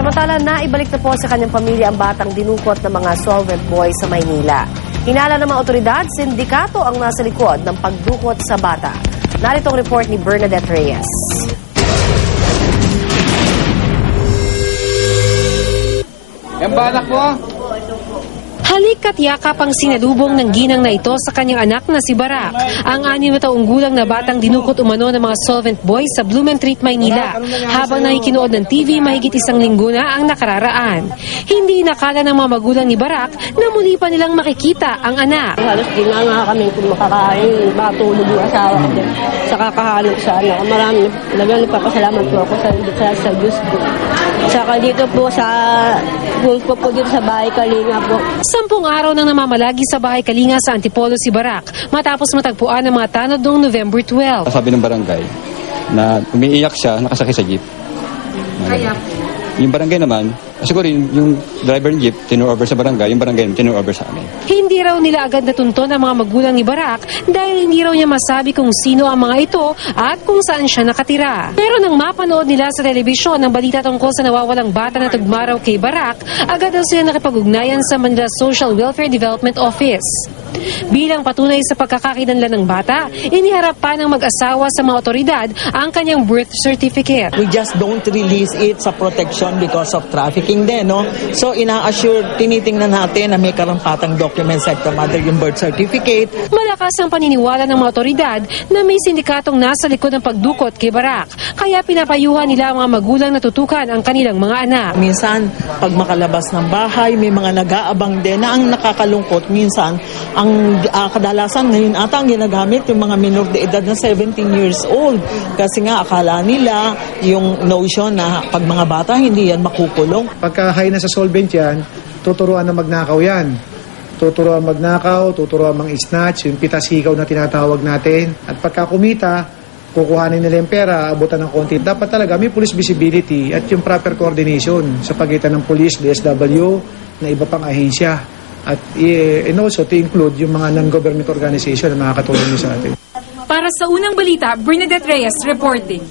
Samantala, naibalik na po sa kanyang pamilya ang batang dinukot ng mga solvent boys sa Maynila. Hinala ng mga otoridad, sindikato ang nasa likod ng pagdukot sa bata. Narito ang report ni Bernadette Reyes. Yan ba anak mo? Halik at yakap ang sinalubong ng ginang na ito sa kanyang anak na si Barak, ang 6 na taong gulang na batang dinukot umano ng mga solvent boys sa Blumentritt, Maynila, habang nakikinood ng TV mahigit 1 linggo na ang nakararaan. Hindi inakala ng mga magulang ni Barak na muli pa nilang makikita ang anak. Halos di nga kami kumakain, matulog yung asawa ko din sa kakahanap sa anak. Marami, nagpapasalamat po ako sa Diyos ko. Saka dito po dito sa bahay Kalinga po. 10 araw nang namamalagi sa bahay Kalinga sa Antipolo si Barak matapos matagpuan ng mga tanod noong November 12. Sabi ng barangay na umiiyak siya, nakasakay sa jeep. Kaya? Yung barangay naman, siguro yung driver ng jeep, tinur-over sa barangay, yung barangay tinur-over sa amin. Hindi raw nila agad natunton ang mga magulang ni Barak dahil hindi raw niya masabi kung sino ang mga ito at kung saan siya nakatira. Pero nang mapanood nila sa telebisyon ang balita tungkol sa nawawalang bata na tugmaraw kay Barak, agad daw sila nakipag-ugnayan sa Manila Social Welfare Development Office. Bilang patunay sa pagkakakilanlan ng bata, iniharap pa ng mag-asawa sa mga otoridad ang kanyang birth certificate. We just don't release it sa protection because of trafficking din, no? So ina-assure, tinitingnan natin na may karampatang documents like the mother, yung birth certificate. Malakas ang paniniwala ng mga otoridad na may sindikatong nasa likod ng pagdukot kay Barak, kaya pinapayuhan nila ang mga magulang na tutukan ang kanilang mga anak. Minsan, pag makalabas ng bahay, may mga nag-aabang din na ang nakakalungkot. Minsan, ang kadalasan ngayon ata ang ginagamit yung mga minor de edad na 17 years old. Kasi nga akala nila yung notion na pag mga bata hindi yan makukulong. Pagka high na sa solvent yan, tuturuan na magnakaw yan. Tuturuan magnakaw, tuturuan mang-snatch, yung pitas-hikaw na tinatawag natin. At pagka kumita, kukuhanin nila yung pera, abutan ng konti. Dapat talaga may police visibility at yung proper coordination sa pagitan ng police, DSW, na iba pang ahensya. At and also to include yung mga non-government organization na makakatulong sa atin. Para sa Unang Balita, Bernadette Reyes reporting.